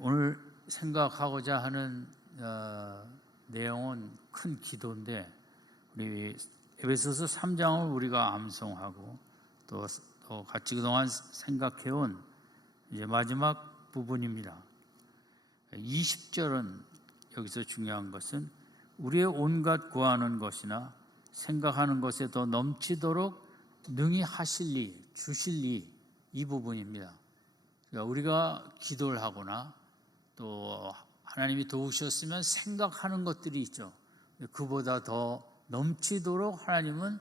오늘 생각하고자 하는 내용은 큰 기도인데, 우리 에베소서 3장을 우리가 암송하고 또 같이 그동안 생각해온 이제 마지막 부분입니다. 20절은 여기서 중요한 것은 우리의 온갖 구하는 것이나 생각하는 것에 더 넘치도록 능히 하실 리, 주실 리, 이 부분입니다. 그러니까 우리가 기도를 하거나 또 하나님이 도우셨으면 생각하는 것들이 있죠. 그보다 더 넘치도록 하나님은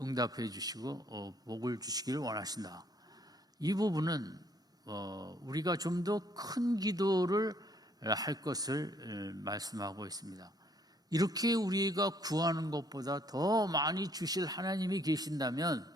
응답해 주시고 복을 주시기를 원하신다. 이 부분은 우리가 좀 더 큰 기도를 할 것을 말씀하고 있습니다. 이렇게 우리가 구하는 것보다 더 많이 주실 하나님이 계신다면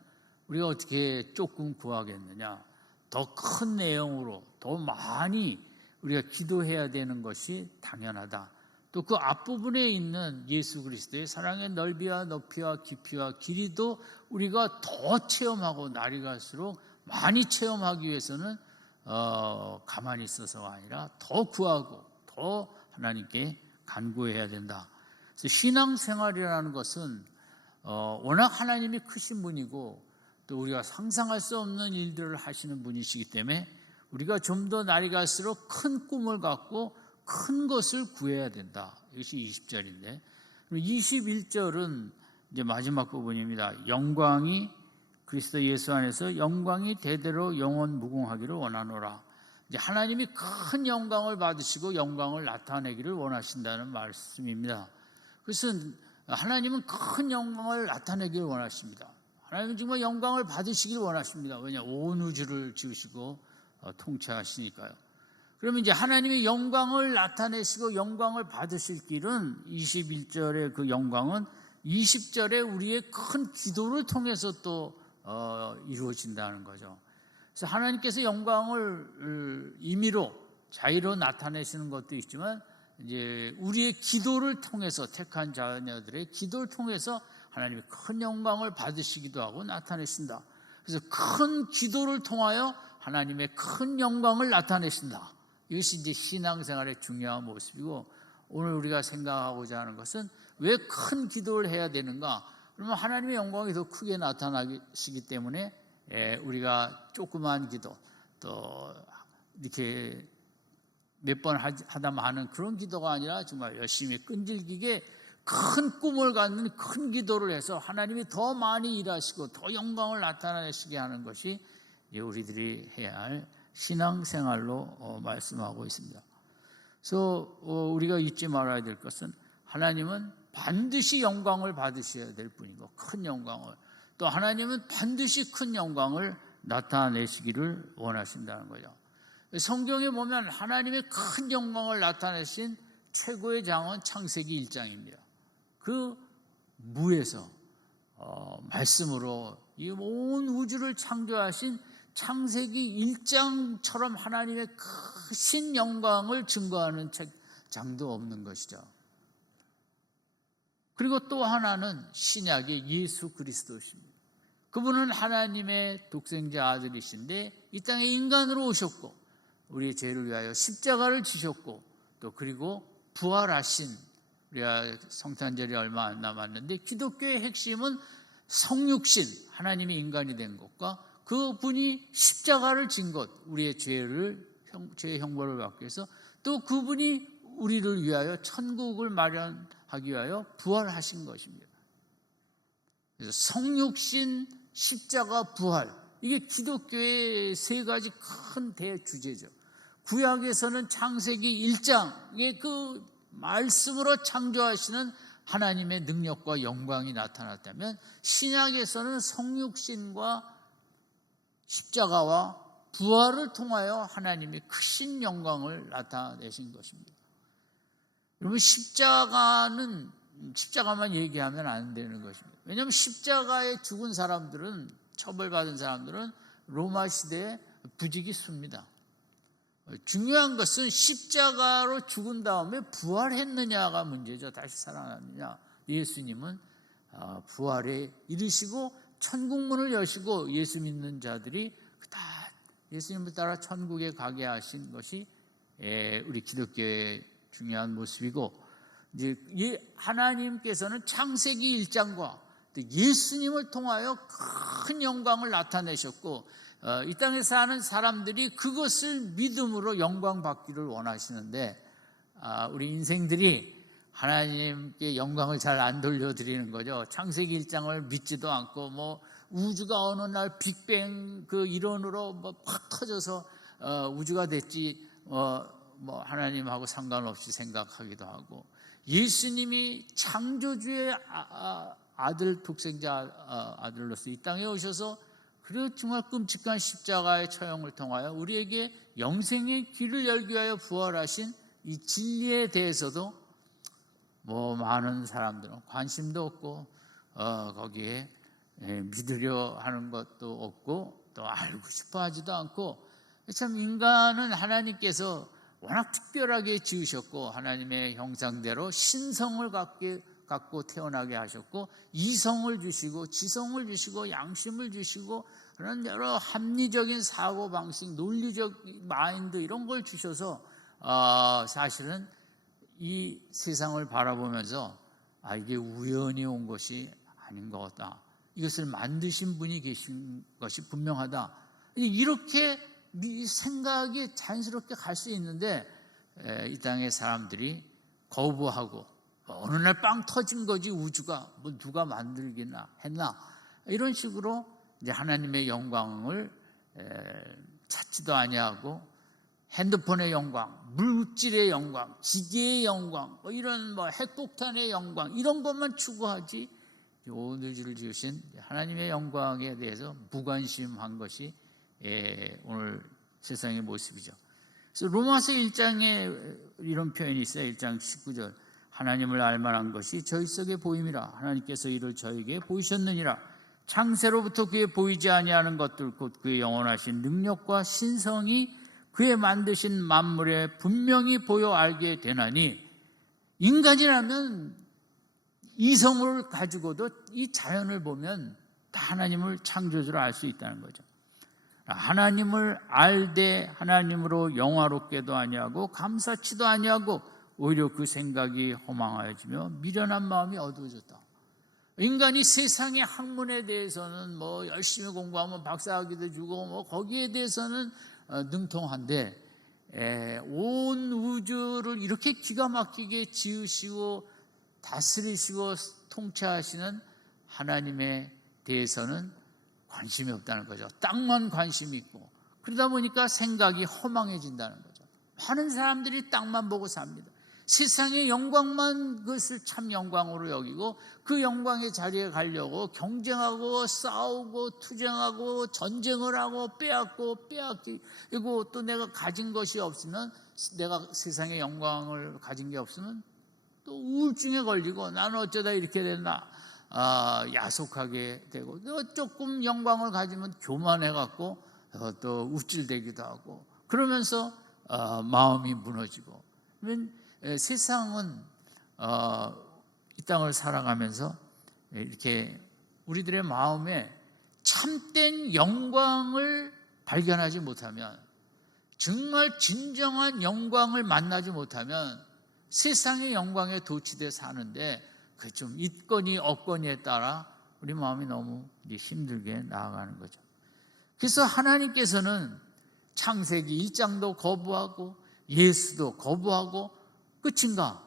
우리가 어떻게 조금 구하겠느냐? 더 큰 내용으로 더 많이 우리가 기도해야 되는 것이 당연하다. 또 그 앞부분에 있는 예수 그리스도의 사랑의 넓이와 높이와 깊이와 길이도 우리가 더 체험하고 날이 갈수록 많이 체험하기 위해서는 가만히 있어서가 아니라 더 구하고 더 하나님께 간구해야 된다. 그래서 신앙생활이라는 것은 워낙 하나님이 크신 분이고 또 우리가 상상할 수 없는 일들을 하시는 분이시기 때문에 우리가 좀 더 날이 갈수록 큰 꿈을 갖고 큰 것을 구해야 된다. 이것이 20절인데 21절은 이제 마지막 부분입니다. 영광이 그리스도 예수 안에서 영광이 대대로 영원 무궁하기를 원하노라. 이제 하나님이 큰 영광을 받으시고 영광을 나타내기를 원하신다는 말씀입니다. 그래서 하나님은 큰 영광을 나타내기를 원하십니다. 하나님은 정말 영광을 받으시길 원하십니다. 왜냐? 온 우주를 지으시고 통치하시니까요. 그러면 이제 하나님의 영광을 나타내시고 영광을 받으실 길은 21절의 그 영광은 20절에 우리의 큰 기도를 통해서 또 이루어진다는 거죠. 그래서 하나님께서 영광을 임의로 자의로 나타내시는 것도 있지만 이제 우리의 기도를 통해서 택한 자녀들의 기도를 통해서 하나님이 큰 영광을 받으시기도 하고 나타내신다. 그래서 큰 기도를 통하여 하나님의 큰 영광을 나타내신다. 이것이 이제 신앙생활의 중요한 모습이고 오늘 우리가 생각하고자 하는 것은 왜 큰 기도를 해야 되는가? 그러면 하나님의 영광이 더 크게 나타나시기 때문에 우리가 조그마한 기도 또 이렇게 몇 번 하다 하는 그런 기도가 아니라 정말 열심히 끈질기게 큰 꿈을 갖는 큰 기도를 해서 하나님이 더 많이 일하시고 더 영광을 나타내시게 하는 것이 우리들이 해야 할 신앙생활로 말씀하고 있습니다. 그래서 우리가 잊지 말아야 될 것은 하나님은 반드시 영광을 받으셔야 될 분이고 큰 영광을 또 하나님은 반드시 큰 영광을 나타내시기를 원하신다는 거죠. 성경에 보면 하나님의 큰 영광을 나타내신 최고의 장은 창세기 1장입니다. 그 무에서 말씀으로 이 온 우주를 창조하신 창세기 1장처럼 하나님의 크신 영광을 증거하는 장도 없는 것이죠. 그리고 또 하나는 신약의 예수 그리스도십니다. 그분은 하나님의 독생자 아들이신데 이 땅에 인간으로 오셨고 우리의 죄를 위하여 십자가를 지셨고 또 그리고 부활하신 우리가 성탄절이 얼마 안 남았는데 기독교의 핵심은 성육신 하나님이 인간이 된 것과 그분이 십자가를 진 것 우리의 죄의 형벌을 받기 위해서 또 그분이 우리를 위하여 천국을 마련하기 위하여 부활하신 것입니다. 그래서 성육신, 십자가, 부활 이게 기독교의 세 가지 큰 대주제죠. 구약에서는 창세기 1장의 그 말씀으로 창조하시는 하나님의 능력과 영광이 나타났다면 신약에서는 성육신과 십자가와 부활을 통하여 하나님이 크신 영광을 나타내신 것입니다. 여러분 십자가만 얘기하면 안 되는 것입니다. 왜냐하면 십자가에 죽은 사람들은 처벌받은 사람들은 로마 시대에 부지기 수입니다. 중요한 것은 십자가로 죽은 다음에 부활했느냐가 문제죠. 다시 살아났느냐. 예수님은 부활에 이르시고 천국문을 여시고 예수 믿는 자들이 다 예수님을 따라 천국에 가게 하신 것이 우리 기독교의 중요한 모습이고, 이제 하나님께서는 창세기 1장과 예수님을 통하여 큰 영광을 나타내셨고, 이 땅에 사는 사람들이 그것을 믿음으로 영광 받기를 원하시는데, 우리 인생들이 하나님께 영광을 잘 안 돌려드리는 거죠. 창세기 1장을 믿지도 않고, 뭐 우주가 어느 날 빅뱅 그 이론으로 뭐 팍 터져서 우주가 됐지, 뭐 하나님하고 상관없이 생각하기도 하고, 예수님이 창조주의 아들, 독생자 아들로서 이 땅에 오셔서 그리고 정말 끔찍한 십자가의 처형을 통하여 우리에게 영생의 길을 열기 위하여 부활하신 이 진리에 대해서도 뭐 많은 사람들은 관심도 없고, 거기에 믿으려 하는 것도 없고, 또 알고 싶어 하지도 않고, 참 인간은 하나님께서 워낙 특별하게 지으셨고, 하나님의 형상대로 신성을 갖고 태어나게 하셨고, 이성을 주시고 지성을 주시고 양심을 주시고, 그런 여러 합리적인 사고방식, 논리적 마인드 이런 걸 주셔서 사실은 이 세상을 바라보면서 이게 우연히 온 것이 아닌 것 같다, 이것을 만드신 분이 계신 것이 분명하다, 이렇게 생각이 자연스럽게 갈 수 있는데, 이 땅의 사람들이 거부하고, 어느 날 빵 터진 거지 우주가 뭐 누가 만들기나 했나, 이런 식으로 이제 하나님의 영광을 찾지도 아니하고, 핸드폰의 영광, 물질의 영광, 기계의 영광, 뭐 이런 뭐 핵폭탄의 영광, 이런 것만 추구하지 오늘 주신 하나님의 영광에 대해서 무관심한 것이 오늘 세상의 모습이죠. 그래서 로마서 1장에 이런 표현이 있어요. 1장 19절. 하나님을 알만한 것이 저희 속에 보임이라. 하나님께서 이를 저에게 보이셨느니라. 창세로부터 그에 보이지 아니하는 것들 곧 그의 영원하신 능력과 신성이 그의 만드신 만물에 분명히 보여 알게 되나니, 인간이라면 이성을 가지고도 이 자연을 보면 다 하나님을 창조주로 알 수 있다는 거죠. 하나님을 알되 하나님으로 영화롭게도 아니하고 감사치도 아니하고 오히려 그 생각이 허망하여지며 미련한 마음이 어두워졌다. 인간이 세상의 학문에 대해서는 뭐 열심히 공부하면 박사학위도 주고 뭐 거기에 대해서는 능통한데, 온 우주를 이렇게 기가 막히게 지으시고 다스리시고 통치하시는 하나님에 대해서는 관심이 없다는 거죠. 땅만 관심이 있고, 그러다 보니까 생각이 허망해진다는 거죠. 많은 사람들이 땅만 보고 삽니다. 세상의 영광만 그것을 참 영광으로 여기고, 그 영광의 자리에 가려고 경쟁하고 싸우고 투쟁하고 전쟁을 하고 빼앗기고, 또 내가 가진 것이 없으면, 내가 세상의 영광을 가진 게 없으면 또 우울증에 걸리고, 나는 어쩌다 이렇게 됐나 야속하게 되고, 또 조금 영광을 가지면 교만해갖고 또 우쭐대기도 하고, 그러면서 마음이 무너지고. 세상은 이 땅을 살아가면서 이렇게 우리들의 마음에 참된 영광을 발견하지 못하면, 정말 진정한 영광을 만나지 못하면 세상의 영광에 도취돼 사는데, 그 좀 있거니 없거니에 따라 우리 마음이 너무 힘들게 나아가는 거죠. 그래서 하나님께서는 창세기 1장도 거부하고 예수도 거부하고 끝인가?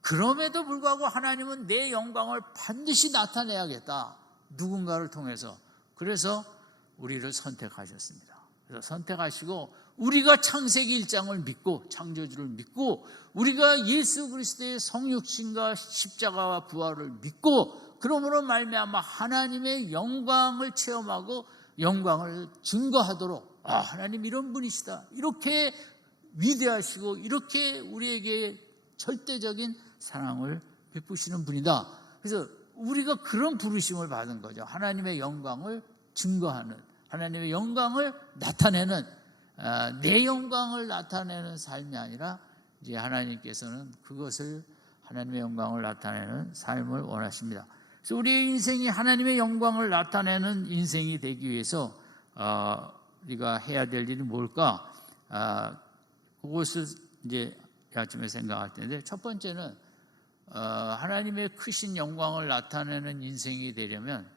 그럼에도 불구하고 하나님은 내 영광을 반드시 나타내야겠다, 누군가를 통해서. 그래서 우리를 선택하셨습니다. 그래서 선택하시고, 우리가 창세기 1장을 믿고 창조주를 믿고, 우리가 예수 그리스도의 성육신과 십자가와 부활을 믿고, 그러므로 말미암아 하나님의 영광을 체험하고 영광을 증거하도록, 하나님 이런 분이시다, 이렇게 위대하시고 이렇게 우리에게 절대적인 사랑을 베푸시는 분이다. 그래서 우리가 그런 부르심을 받은 거죠. 하나님의 영광을 증거하는, 하나님의 영광을 나타내는, 내 영광을 나타내는 삶이 아니라, 이제 하나님께서는 그것을, 하나님의 영광을 나타내는 삶을 원하십니다. 그래서 우리의 인생이 하나님의 영광을 나타내는 인생이 되기 위해서 우리가 해야 될 일이 뭘까? 그것을 이제 아침에 생각할 텐데, 첫 번째는 하나님의 크신 영광을 나타내는 인생이 되려면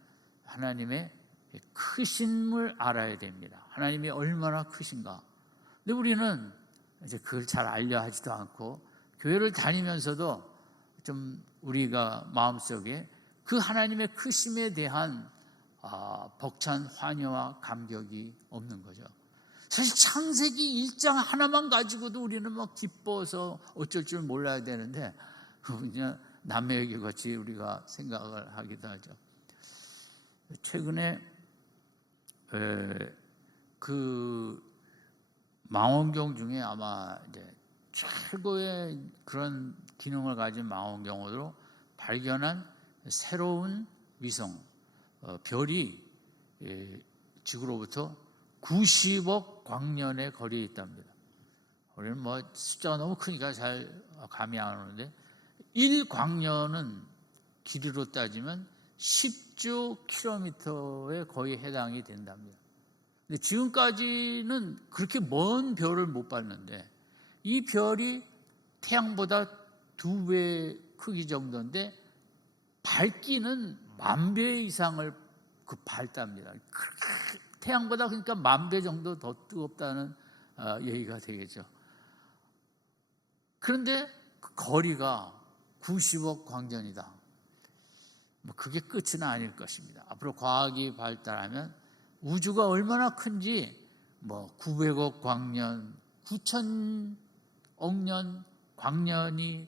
하나님의 크심을 알아야 됩니다. 하나님이 얼마나 크신가. 근데 우리는 이제 그걸 잘 알려 하지도 않고, 교회를 다니면서도 좀 우리가 마음속에 그 하나님의 크심에 대한 벅찬 환호와 감격이 없는 거죠. 사실 창세기 1장 하나만 가지고도 우리는 막 기뻐서 어쩔 줄 몰라야 되는데, 그냥 남의 얘기 같이 우리가 생각을 하기도 하죠. 최근에 그 망원경 중에 아마 이제 최고의 그런 기능을 가진 망원경으로 발견한 새로운 위성, 별이 지구로부터 90억 광년의 거리에 있답니다. 우리는 뭐 숫자가 너무 크니까 잘 감이 안 오는데, 1광년은 길이로 따지면 10조 킬로미터에 거의 해당이 된답니다. 근데 지금까지는 그렇게 먼 별을 못 봤는데, 이 별이 태양보다 2배 크기 정도인데 밝기는 10,000배 이상을 밝답니다. 태양보다 그러니까 10,000배 정도 더 뜨겁다는 얘기가 되겠죠. 그런데 그 거리가 90억 광년이다. 뭐 그게 끝은 아닐 것입니다. 앞으로 과학이 발달하면 우주가 얼마나 큰지 900억 광년, 9,000억 년 광년이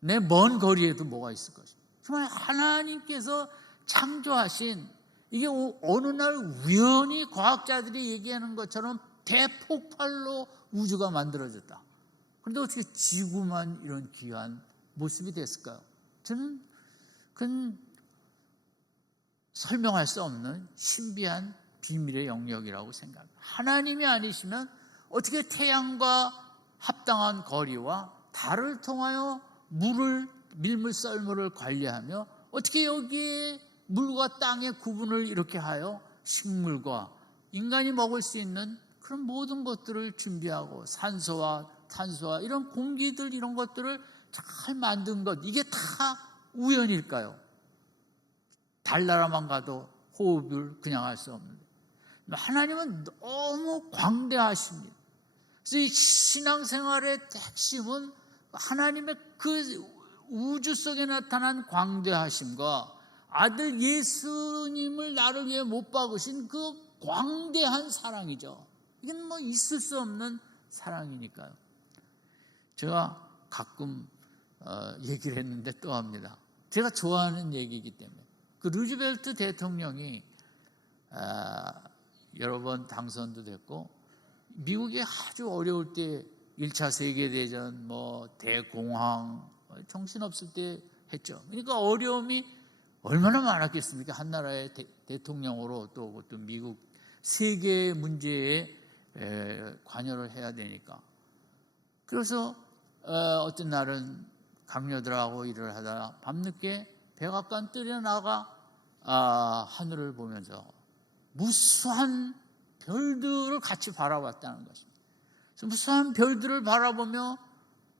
내 먼 거리에도 뭐가 있을 것입니다. 정말 하나님께서 창조하신, 이게 어느 날 우연히 과학자들이 얘기하는 것처럼 대폭발로 우주가 만들어졌다. 그런데 어떻게 지구만 이런 귀한 모습이 됐을까요? 저는 그건 설명할 수 없는 신비한 비밀의 영역이라고 생각합니다. 하나님이 아니시면 어떻게 태양과 합당한 거리와 달을 통하여 밀물 썰물을 관리하며 어떻게 여기에 물과 땅의 구분을 이렇게 하여 식물과 인간이 먹을 수 있는 그런 모든 것들을 준비하고 산소와 탄소와 이런 공기들, 이런 것들을 잘 만든 것, 이게 다 우연일까요? 달나라만 가도 호흡을 그냥 할 수 없는데, 하나님은 너무 광대하십니다. 그래서 이 신앙생활의 핵심은 하나님의 그 우주 속에 나타난 광대하심과 아들 예수님을 나를 위해 못 박으신 그 광대한 사랑이죠. 이건 뭐 있을 수 없는 사랑이니까요. 제가 가끔 얘기를 했는데 또 합니다. 제가 좋아하는 얘기이기 때문에. 그 루즈벨트 대통령이 여러 번 당선도 됐고, 미국이 아주 어려울 때 1차 세계대전, 대공황, 정신없을 때 했죠. 그러니까 어려움이 얼마나 많았겠습니까? 한 나라의 대통령으로 또 그것도 미국 세계 문제에 관여를 해야 되니까. 그래서 어떤 날은 강요들하고 일을 하다가 밤늦게 백악관 뜰에 나가 하늘을 보면서 무수한 별들을 같이 바라봤다는 것입니다. 그래서 무수한 별들을 바라보며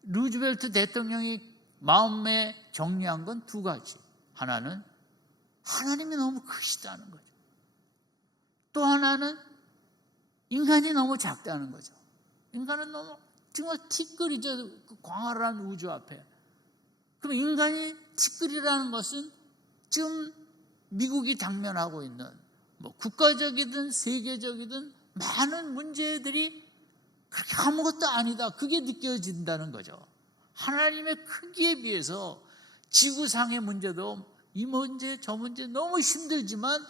루즈벨트 대통령이 마음에 정리한 건 2가지. 하나는 하나님이 너무 크시다는 거죠. 또 하나는 인간이 너무 작다는 거죠. 인간은 너무 정말 티끌이죠. 그 광활한 우주 앞에. 그럼 인간이 티끌이라는 것은 지금 미국이 당면하고 있는 국가적이든 세계적이든 많은 문제들이 그렇게 아무것도 아니다. 그게 느껴진다는 거죠. 하나님의 크기에 비해서 지구상의 문제도 이 문제 저 문제 너무 힘들지만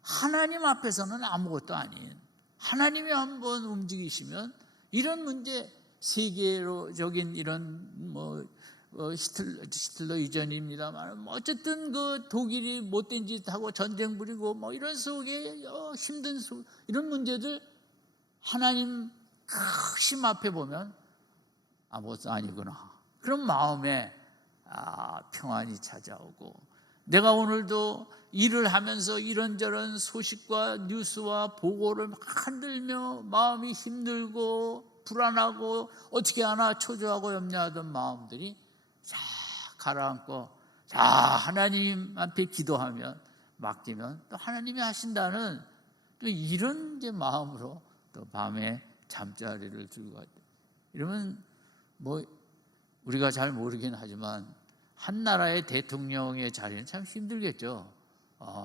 하나님 앞에서는 아무것도 아닌, 하나님이 한번 움직이시면 이런 문제, 세계적인 이런 히틀러 이전입니다만 어쨌든 그 독일이 못된 짓 하고 전쟁 부리고 이런 속에 힘든 이런 문제들 하나님 크심 앞에 보면 아무것도 아니구나. 그런 마음에 평안이 찾아오고 내가 오늘도 일을 하면서 이런저런 소식과 뉴스와 보고를 만들며 마음이 힘들고 불안하고 어떻게 하나 초조하고 염려하던 마음들이 쫙 가라앉고 자 하나님 앞에 기도하면 맡기면 또 하나님이 하신다는 또 이런 이제 마음으로 또 밤에 잠자리를 들고 가죠. 이러면 뭐 우리가 잘 모르긴 하지만 한 나라의 대통령의 자리는 참 힘들겠죠.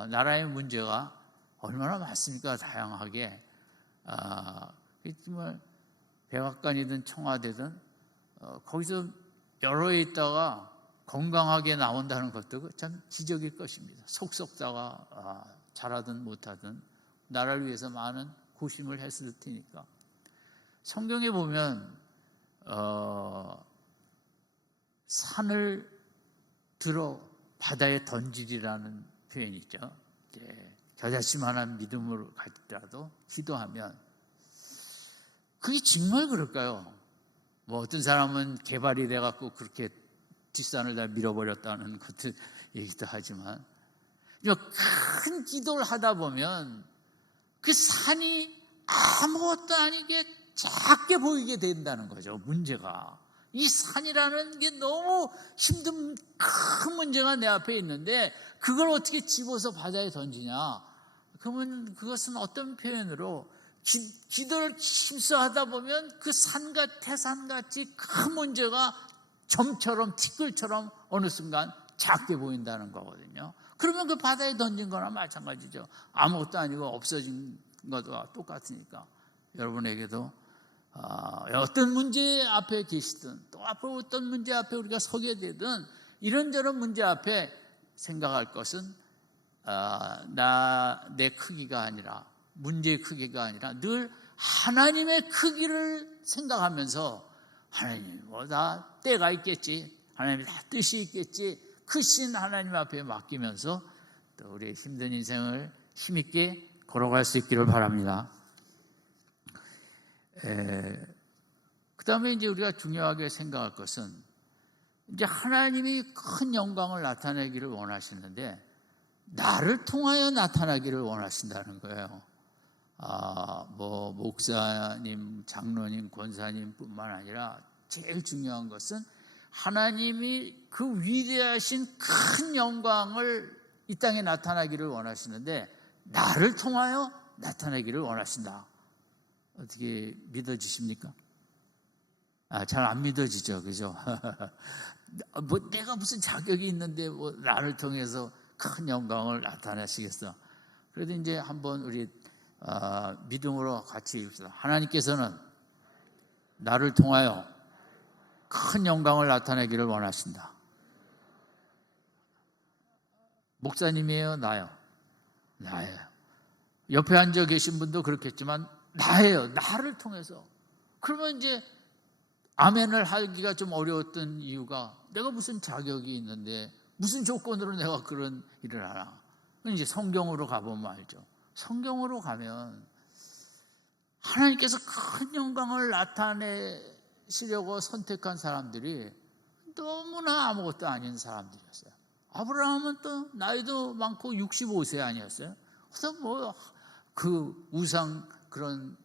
나라의 문제가 얼마나 많습니까? 다양하게. 정말 백악관이든 청와대든 거기서 여러 해 있다가 건강하게 나온다는 것도 참 기적일 것입니다. 속 썩다가 잘하든 못하든 나라를 위해서 많은 고심을 했을 테니까. 성경에 보면 산을 들어 바다에 던지리라는 표현이 있죠. 겨자씨만한 믿음으로 가지더라도 기도하면 그게 정말 그럴까요? 뭐 어떤 사람은 개발이 돼갖고 그렇게 뒷산을 다 밀어버렸다는 것도 얘기도 하지만 큰 기도를 하다 보면 그 산이 아무것도 아니게 작게 보이게 된다는 거죠. 문제가 이 산이라는 게 너무 힘든 큰 문제가 내 앞에 있는데 그걸 어떻게 집어서 바다에 던지냐? 그러면 그것은 어떤 표현으로 기도를 힘써 하다 보면 그 산과 태산같이 큰 문제가 점처럼 티끌처럼 어느 순간 작게 보인다는 거거든요. 그러면 그 바다에 던진 거나 마찬가지죠. 아무것도 아니고 없어진 것과 똑같으니까 여러분에게도 어떤 문제 앞에 계시든 또 앞으로 어떤 문제 앞에 우리가 서게 되든 이런저런 문제 앞에 생각할 것은 내 크기가 아니라 문제의 크기가 아니라 늘 하나님의 크기를 생각하면서 하나님 다 때가 있겠지, 하나님 다 뜻이 있겠지, 크신 하나님 앞에 맡기면서 또 우리의 힘든 인생을 힘있게 걸어갈 수 있기를 바랍니다. 그 다음에 이제 우리가 중요하게 생각할 것은 이제 하나님이 큰 영광을 나타내기를 원하시는데 나를 통하여 나타나기를 원하신다는 거예요. 뭐 목사님, 장로님, 권사님 뿐만 아니라 제일 중요한 것은 하나님이 그 위대하신 큰 영광을 이 땅에 나타나기를 원하시는데 나를 통하여 나타내기를 원하신다. 어떻게 믿어지십니까? 잘 안 믿어지죠, 그죠? 뭐 내가 무슨 자격이 있는데 뭐 나를 통해서 큰 영광을 나타내시겠어? 그래도 이제 한번 우리 믿음으로 같이 읽읍시다. 하나님께서는 나를 통하여 큰 영광을 나타내기를 원하신다. 목사님이에요, 나요? 나예요. 옆에 앉아 계신 분도 그렇겠지만 나예요. 나를 통해서. 그러면 이제 아멘을 하기가 좀 어려웠던 이유가 내가 무슨 자격이 있는데 무슨 조건으로 내가 그런 일을 하나. 이제 성경으로 가보면 알죠. 성경으로 가면 하나님께서 큰 영광을 나타내시려고 선택한 사람들이 너무나 아무것도 아닌 사람들이었어요. 아브라함은 또 나이도 많고 65세 아니었어요? 그래서 뭐 그 우상 그런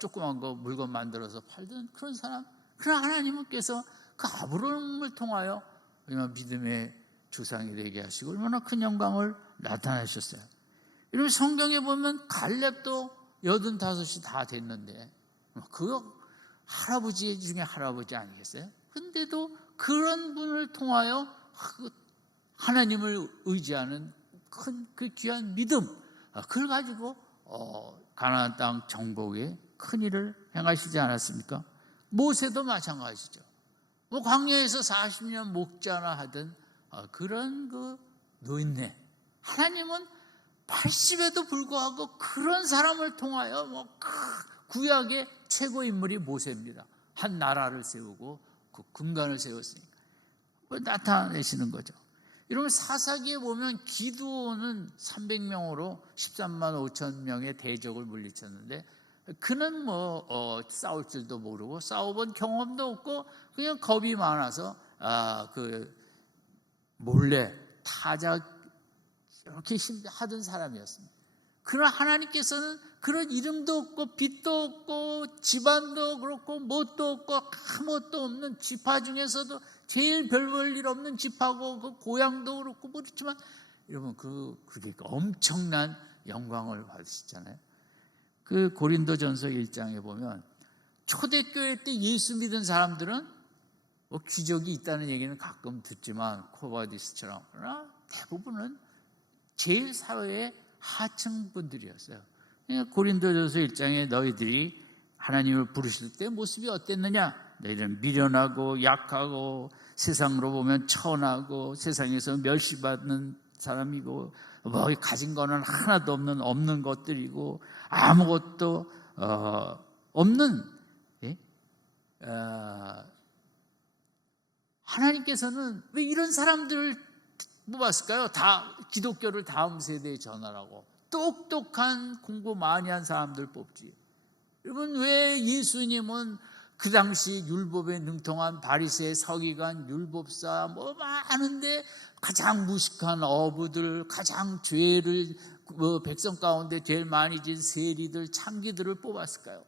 조그만 거 물건 만들어서 팔던 그런 사람. 그러나 하나님께서 그 아브라함을 통하여 얼마나 믿음의 조상이 되게 하시고 얼마나 큰 영광을 나타내셨어요. 이러면 성경에 보면 갈렙도 85이 다 됐는데 그거 할아버지 중에 할아버지 아니겠어요? 근데도 그런 분을 통하여 하나님을 의지하는 큰 그 귀한 믿음 그걸 가지고 가나안 땅 정복에 큰 일을 행하시지 않았습니까? 모세도 마찬가지죠. 뭐 광야에서 40년 목자나 하던 그런 그 노인네 하나님은 80에도 불구하고 그런 사람을 통하여 뭐 구약의 최고 인물이 모세입니다. 한 나라를 세우고 그 군관을 세웠으니까 나타내시는 거죠. 이러면 사사기에 보면 기드온은 300명으로 13만 5천 명의 대적을 물리쳤는데 그는 뭐 싸울 줄도 모르고 싸워본 경험도 없고 그냥 겁이 많아서 그 몰래 타작 이렇게 하던 사람이었습니다. 그러나 하나님께서는 그런 이름도 없고 빛도 없고 집안도 그렇고 뭣도 없고 아무것도 없는 지파 중에서도 제일 별 볼 일 없는 지파고 그 고향도 그렇고 뭐 그렇지만 여러분 그게 엄청난 영광을 받으시잖아요. 그 고린도전서 1장에 보면 초대교회 때 예수 믿은 사람들은 뭐 기적이 있다는 얘기는 가끔 듣지만 코바디스처럼, 그러나 대부분은 제일 사회의 하층 분들이었어요. 고린도전서 1장에 너희들이 하나님을 부르실 때 모습이 어땠느냐? 너희들은 미련하고 약하고 세상으로 보면 천하고 세상에서 멸시받는 사람이고 뭐 가진 거는 하나도 없는 것들이고 아무것도 없는, 하나님께서는 왜 이런 사람들을 뽑았을까요? 다 기독교를 다음 세대에 전하라고 똑똑한 공부 많이 한 사람들 뽑지. 여러분, 왜 예수님은 그 당시 율법에 능통한 바리새, 서기관, 율법사 뭐 많은데 가장 무식한 어부들, 가장 죄를 백성 가운데 제일 많이 진 세리들, 창기들을 뽑았을까요?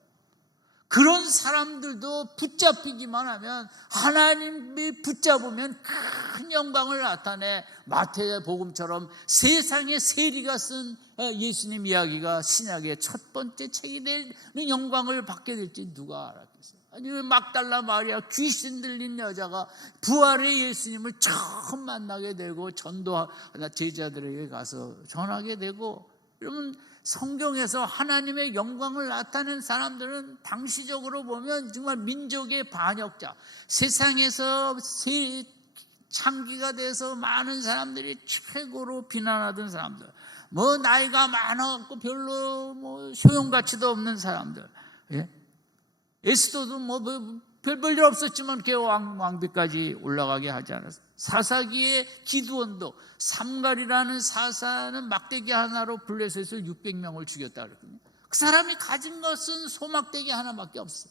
그런 사람들도 붙잡히기만 하면, 하나님이 붙잡으면 큰 영광을 나타내 마태복음처럼 세상의 세리가 쓴 예수님 이야기가 신약의 첫 번째 책이 되는 영광을 받게 될지 누가 알았겠어요? 아니, 막달라 마리아, 귀신 들린 여자가 부활의 예수님을 처음 만나게 되고 제자들에게 가서 전하게 되고, 여러분, 성경에서 하나님의 영광을 나타낸 사람들은 당시적으로 보면 정말 민족의 반역자, 세상에서 창기가 돼서 많은 사람들이 최고로 비난하던 사람들, 뭐 나이가 많아갖고 별로 뭐 소용가치도 없는 사람들, 에스더도 뭐 별 볼 일 없었지만 걔 왕비까지 올라가게 하지 않았어요. 사사기의 기드온도 삼갈이라는 사사는 막대기 하나로 블레셋을 600명을 죽였다 그랬거든요. 그 사람이 가진 것은 소막대기 하나밖에 없어요.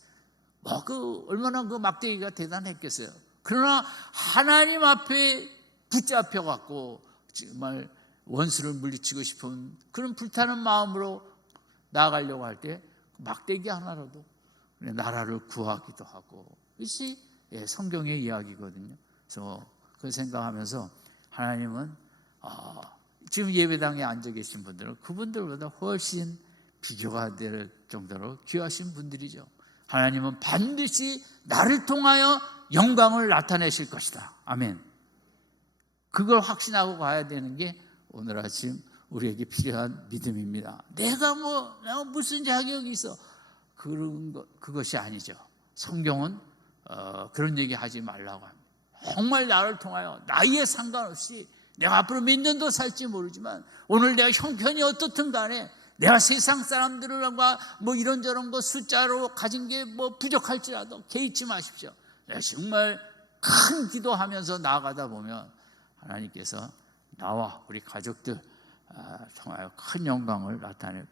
얼마나 그 막대기가 대단했겠어요. 그러나 하나님 앞에 붙잡혀갖고 정말 원수를 물리치고 싶은 그런 불타는 마음으로 나아가려고 할 때 막대기 하나로도 나라를 구하기도 하고, 이것이 성경의 이야기거든요. 그래서 그 생각하면서 하나님은 지금 예배당에 앉아 계신 분들은 그분들보다 훨씬 비교가 될 정도로 귀하신 분들이죠. 하나님은 반드시 나를 통하여 영광을 나타내실 것이다. 아멘. 그걸 확신하고 가야 되는 게 오늘 아침 우리에게 필요한 믿음입니다. 내가 무슨 자격이 있어? 그것이 아니죠. 성경은 그런 얘기 하지 말라고 합니다. 정말 나를 통하여 나이에 상관없이 내가 앞으로 몇 년도 살지 모르지만 오늘 내가 형편이 어떻든 간에 내가 세상 사람들과 뭐 이런저런 거 숫자로 가진 게 뭐 부족할지라도 개의치 마십시오. 내가 정말 큰 기도하면서 나아가다 보면 하나님께서 나와 우리 가족들 통하여 큰 영광을 나타낼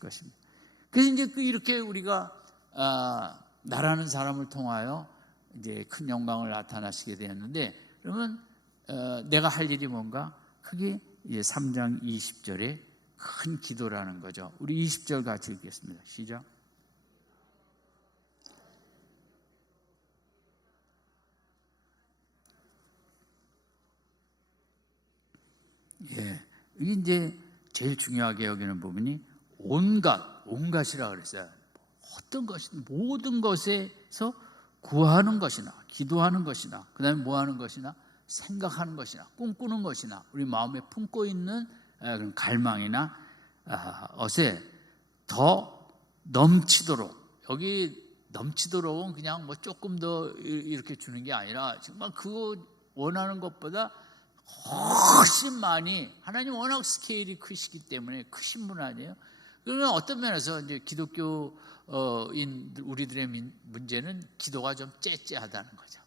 것입니다. 그래서 이제 이렇게 우리가 나라는 사람을 통하여 이제 큰 영광을 나타나시게 되었는데, 그러면 내가 할 일이 뭔가? 그게 이제 3장 20절에 큰 기도라는 거죠. 우리 20절 같이 읽겠습니다. 시작. 이게 이제 제일 중요하게 여기는 부분이 온갖이라 그랬어요. 어떤 것이든 모든 것에서 구하는 것이나 기도하는 것이나 그 다음에 뭐 하는 것이나 생각하는 것이나 꿈꾸는 것이나 우리 마음에 품고 있는 그런 갈망이나 것에 더 넘치도록, 여기 넘치도록은 그냥 뭐 조금 더 이렇게 주는 게 아니라 정말 그거 원하는 것보다 훨씬 많이, 하나님 워낙 스케일이 크시기 때문에 크신 분 아니에요? 그러면 어떤 면에서 이제 기독교인 우리들의 문제는 기도가 좀 째째하다는 거죠.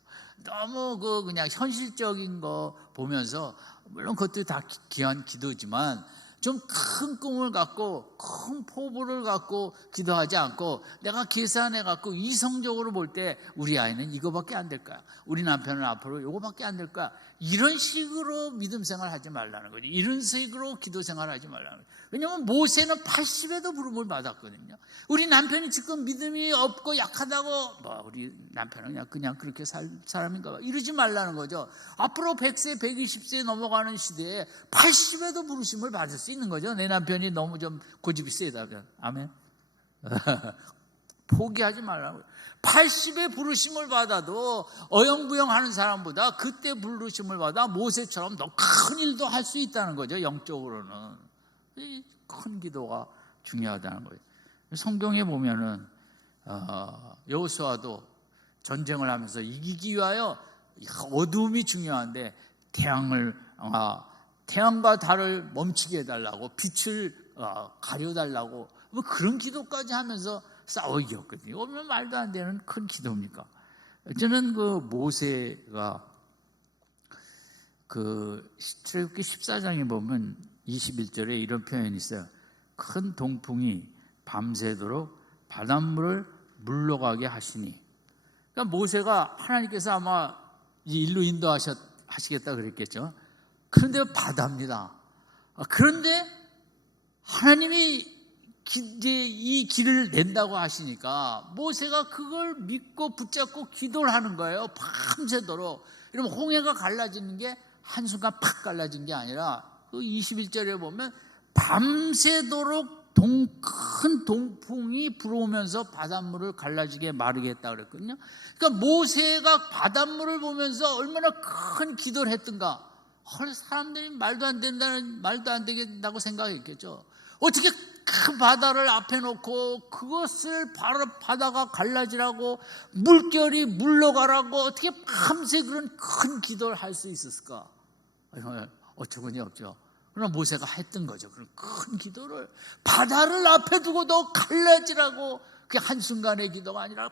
너무 그냥 현실적인 거 보면서, 물론 그것도 다 귀한 기도지만 좀 큰 꿈을 갖고 큰 포부를 갖고 기도하지 않고 내가 계산해 갖고 이성적으로 볼 때 우리 아이는 이거밖에 안 될 거야, 우리 남편은 앞으로 이거밖에 안 될 거야, 이런 식으로 믿음 생활하지 말라는 거지. 이런 식으로 기도 생활하지 말라는 거지. 왜냐하면 모세는 80에도 부름을 받았거든요. 우리 남편이 지금 믿음이 없고 약하다고 우리 남편은 그냥 그렇게 살 사람인가 봐, 이러지 말라는 거죠. 앞으로 100세 120세 넘어가는 시대에 80에도 부르심을 받을 수 있는 거죠. 내 남편이 너무 좀 고집이 세다면. 아멘. 포기하지 말라고. 80에 부르심을 받아도 어영부영하는 사람보다 그때 부르심을 받아 모세처럼 더 큰 일도 할 수 있다는 거죠. 영적으로는 이 큰 기도가 중요하다는 거예요. 성경에 보면은 여호수아도 전쟁을 하면서 이기기 위하여 어두움이 중요한데 태양과 달을 멈추게 해달라고, 빛을 가려달라고 그런 기도까지 하면서 싸워 이겼거든요. 얼마나 말도 안 되는 큰 기도입니까? 저는 그 모세가 그 출애굽기 14장에 보면 21절에 이런 표현이 있어요. 큰 동풍이 밤새도록 바닷물을 물러가게 하시니. 그러니까 모세가 하나님께서 아마 일로 인도하시겠다 그랬겠죠. 그런데 바다입니다. 그런데 하나님이 이제 이 길을 낸다고 하시니까 모세가 그걸 믿고 붙잡고 기도를 하는 거예요. 밤새도록. 이러면 홍해가 갈라지는 게 한순간 팍 갈라진 게 아니라 그 21절에 보면 밤새도록 큰 동풍이 불어오면서 바닷물을 갈라지게 마르게 했다 그랬거든요. 그러니까 모세가 바닷물을 보면서 얼마나 큰 기도를 했던가. 사람들이 말도 안 되겠다고 생각했겠죠. 어떻게 큰 바다를 앞에 놓고 그것을 바다가 갈라지라고 물결이 물러가라고 어떻게 밤새 그런 큰 기도를 할 수 있었을까? 어처구니 없죠. 그러나 모세가 했던 거죠. 그런 큰 기도를 바다를 앞에 두고도 갈라지라고. 그게 한순간의 기도가 아니라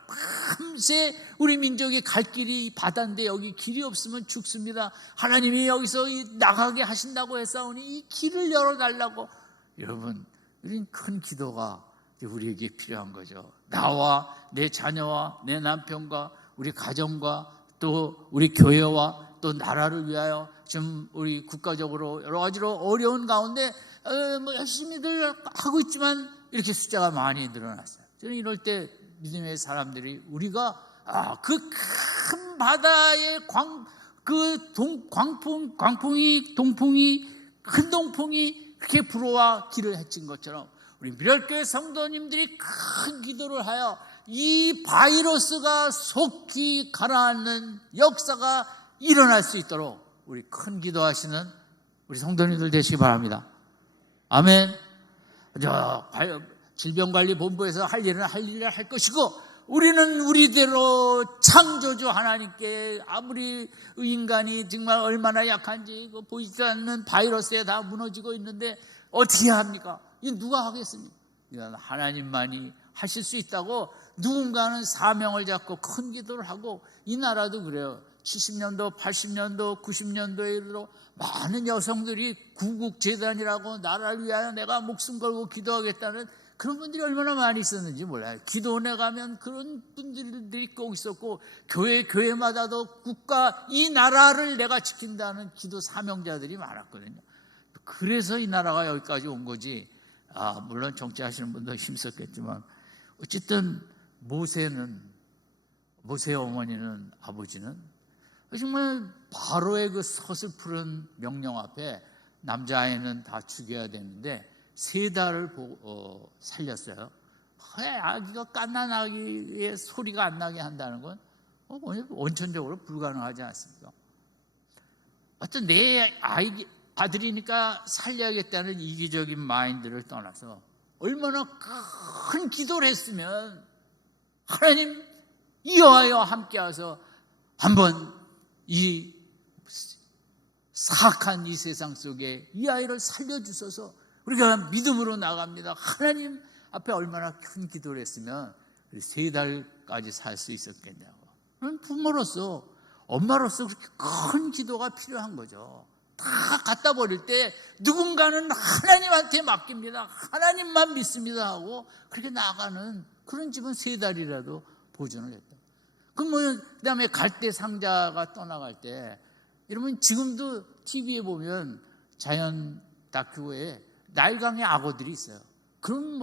밤새 우리 민족이 갈 길이 바다인데 여기 길이 없으면 죽습니다. 하나님이 여기서 나가게 하신다고 했사오니 이 길을 열어달라고. 여러분, 이런 큰 기도가 우리에게 필요한 거죠. 나와 내 자녀와 내 남편과 우리 가정과 또 우리 교회와 또 나라를 위하여 지금 우리 국가적으로 여러 가지로 어려운 가운데 열심히들 하고 있지만 이렇게 숫자가 많이 늘어났어요. 저는 이럴 때 믿음의 사람들이 우리가 그 큰 바다의 큰 동풍이 그렇게 불어와 길을 헤친 것처럼 우리 미랄교회 성도님들이 큰 기도를 하여 이 바이러스가 속히 가라앉는 역사가 일어날 수 있도록 우리 큰 기도하시는 우리 성도님들 되시기 바랍니다. 아멘. 질병관리본부에서 할 일을 할 것이고 우리는 우리대로 창조주 하나님께 아무리 인간이 정말 얼마나 약한지 보이지 않는 바이러스에 다 무너지고 있는데 어떻게 합니까? 이거 누가 하겠습니까? 이건 하나님만이 하실 수 있다고 누군가는 사명을 잡고 큰 기도를 하고 이 나라도 그래요. 70년도, 80년도, 90년도에도 많은 여성들이 구국재단이라고 나라를 위하여 내가 목숨 걸고 기도하겠다는 그런 분들이 얼마나 많이 있었는지 몰라요. 기도원에 가면 그런 분들이 꼭 있었고 교회마다도 국가 이 나라를 내가 지킨다는 기도 사명자들이 많았거든요. 그래서 이 나라가 여기까지 온 거지. 물론 정치하시는 분도 힘썼겠지만 어쨌든 모세의 어머니는 아버지는 정말 바로의 그 서슬푸른 명령 앞에 남자아이는 다 죽여야 되는데 3달을 살렸어요. 아기가 갓난아기의 소리가 안 나게 한다는 건 원천적으로 불가능하지 않습니까? 어떤 내 아들이니까 살려야겠다는 이기적인 마인드를 떠나서 얼마나 큰 기도를 했으면 하나님 이어하여 함께하서 한번 이 사악한 이 세상 속에 이 아이를 살려주셔서 우리가 믿음으로 나갑니다. 하나님 앞에 얼마나 큰 기도를 했으면 3달까지 살 수 있었겠냐고. 부모로서 엄마로서 그렇게 큰 기도가 필요한 거죠. 다 갖다 버릴 때 누군가는 하나님한테 맡깁니다. 하나님만 믿습니다 하고 그렇게 나가는 그런 집은 3달이라도 보존을 했다. 그다음에 갈대 상자가 떠나갈 때, 여러분 지금도 TV에 보면 자연 다큐에 나일강의 악어들이 있어요. 그럼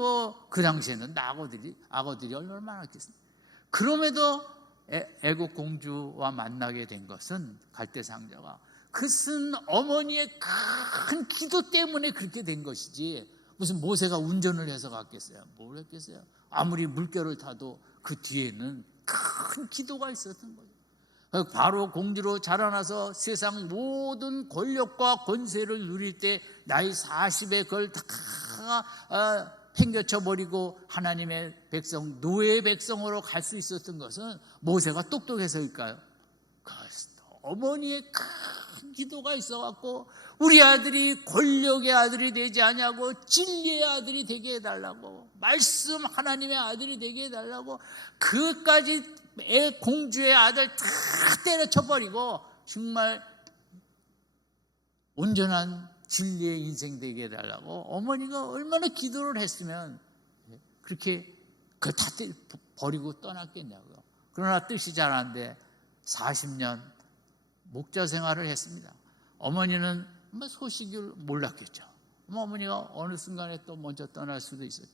그 당시에는 악어들이 얼마나 많았겠습니까? 그럼에도 애국 공주와 만나게 된 것은 갈대 상자가, 그것은 어머니의 큰 기도 때문에 그렇게 된 것이지 무슨 모세가 운전을 해서 갔겠어요? 뭘 했겠어요? 아무리 물결을 타도 그 뒤에는 큰 기도가 있었던 거죠. 바로 공주로 자라나서 세상 모든 권력과 권세를 누릴 때 나이 40에 그걸 다 행겨쳐 버리고 하나님의 백성, 노예의 백성으로 갈 수 있었던 것은 모세가 똑똑해서일까요? 어머니의 큰 기도가 있어갖고 우리 아들이 권력의 아들이 되지 아니하고 진리의 아들이 되게 해달라고, 말씀 하나님의 아들이 되게 해달라고, 그까지 공주의 아들 다 때려쳐버리고 정말 온전한 진리의 인생 되게 해달라고 어머니가 얼마나 기도를 했으면 그렇게 그걸 다 버리고 떠났겠냐고요. 그러나 뜻이 잘 안 돼 40년 목자 생활을 했습니다. 어머니는 소식을 몰랐겠죠. 어머니가 어느 순간에 또 먼저 떠날 수도 있었죠.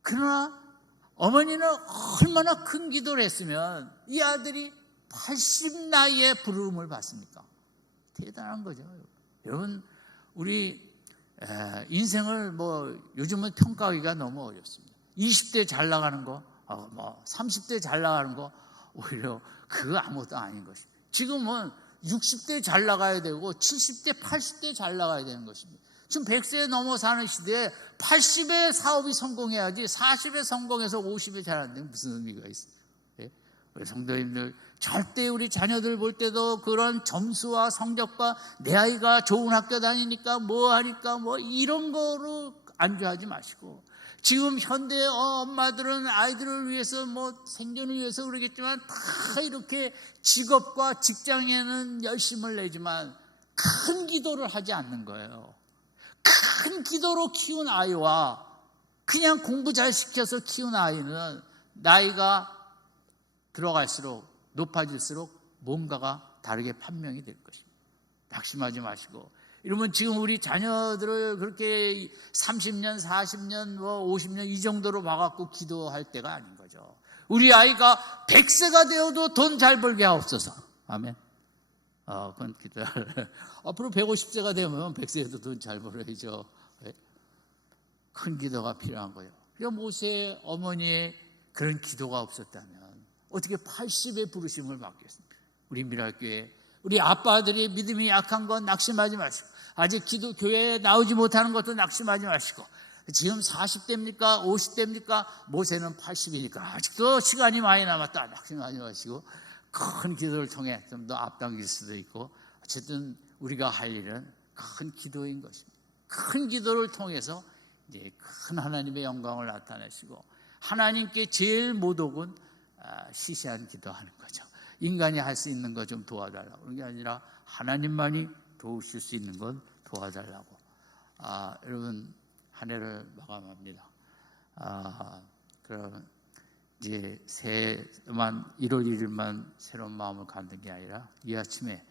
그러나 어머니는 얼마나 큰 기도를 했으면 이 아들이 80 나이에 부름을 받습니까? 대단한 거죠. 여러분, 우리 인생을 요즘은 평가하기가 너무 어렵습니다. 20대 잘 나가는 거, 30대 잘 나가는 거, 오히려 그거 아무것도 아닌 것입니다. 지금은 60대 잘 나가야 되고 70대, 80대 잘 나가야 되는 것입니다. 지금 100세 넘어 사는 시대에 80에 사업이 성공해야지 40에 성공해서 50에 잘 안 되면 무슨 의미가 있어요? 우리 성도님들, 절대 우리 자녀들 볼 때도 그런 점수와 성적과 내 아이가 좋은 학교 다니니까 뭐 하니까 이런 거로 안주하지 마시고, 지금 현대 엄마들은 아이들을 위해서 생존을 위해서 그러겠지만 다 이렇게 직업과 직장에는 열심을 내지만 큰 기도를 하지 않는 거예요. 큰 기도로 키운 아이와 그냥 공부 잘 시켜서 키운 아이는 나이가 들어갈수록 높아질수록 뭔가가 다르게 판명이 될 것입니다. 낙심하지 마시고, 이러면 지금 우리 자녀들을 그렇게 30년, 40년, 50년 이 정도로 봐갖고 기도할 때가 아닌 거죠. 우리 아이가 100세가 되어도 돈 잘 벌게 하옵소서. 아멘. 그건 기도. 앞으로 150세가 되면 100세에도 돈 잘 벌어야죠. 큰 기도가 필요한 거예요. 그러니까 모세의 어머니의 그런 기도가 없었다면 어떻게 80의 부르심을 받겠습니까? 우리 미랄교회, 우리 아빠들이 믿음이 약한 건 낙심하지 마시고, 아직 교회에 나오지 못하는 것도 낙심하지 마시고, 지금 40대입니까? 50대입니까? 모세는 80이니까 아직도 시간이 많이 남았다. 낙심하지 마시고 큰 기도를 통해 좀 더 앞당길 수도 있고, 어쨌든 우리가 할 일은 큰 기도인 것입니다. 큰 기도를 통해서 이제 큰 하나님의 영광을 나타내시고, 하나님께 제일 모독은 시시한 기도하는 거죠. 인간이 할 수 있는 거 좀 도와달라고, 그런 게 아니라 하나님만이 도우실 수 있는 건 도와달라고. 여러분, 한 해를 마감합니다. 그럼 이제 1월 1일만 새로운 마음을 갖는 게 아니라 이 아침에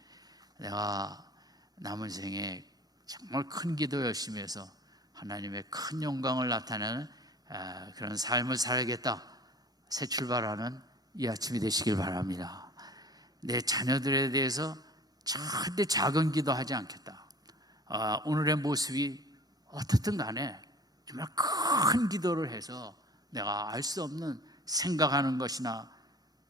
내가 남은 생에 정말 큰 기도 열심히 해서 하나님의 큰 영광을 나타내는 그런 삶을 살아야겠다, 새 출발하는 이 아침이 되시길 바랍니다. 내 자녀들에 대해서 절대 작은 기도하지 않겠다. 오늘의 모습이 어떻든 간에 정말 큰 기도를 해서 내가 알 수 없는 생각하는 것이나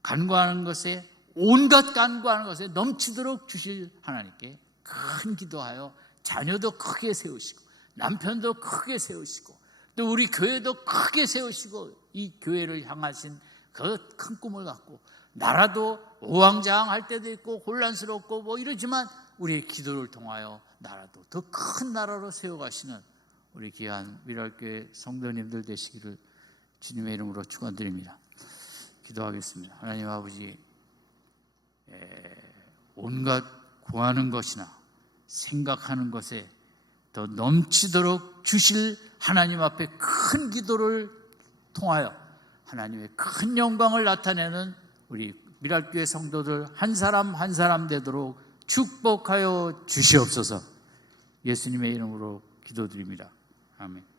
간구하는 것에, 온갖 간구하는 것에 넘치도록 주실 하나님께 큰 기도하여 자녀도 크게 세우시고, 남편도 크게 세우시고, 또 우리 교회도 크게 세우시고, 이 교회를 향하신 그 큰 꿈을 갖고, 나라도 우왕좌왕할 때도 있고 혼란스럽고 이러지만 우리의 기도를 통하여 나라도 더 큰 나라로 세워가시는 우리 귀한 미랄교회 성도님들 되시기를 주님의 이름으로 축원드립니다. 기도하겠습니다. 하나님 아버지, 온갖 구하는 것이나 생각하는 것에 더 넘치도록 주실 하나님 앞에 큰 기도를 통하여 하나님의 큰 영광을 나타내는 우리 미랄교회 성도들 한 사람 한 사람 되도록 축복하여 주시옵소서. 예수님의 이름으로 기도드립니다. 아멘.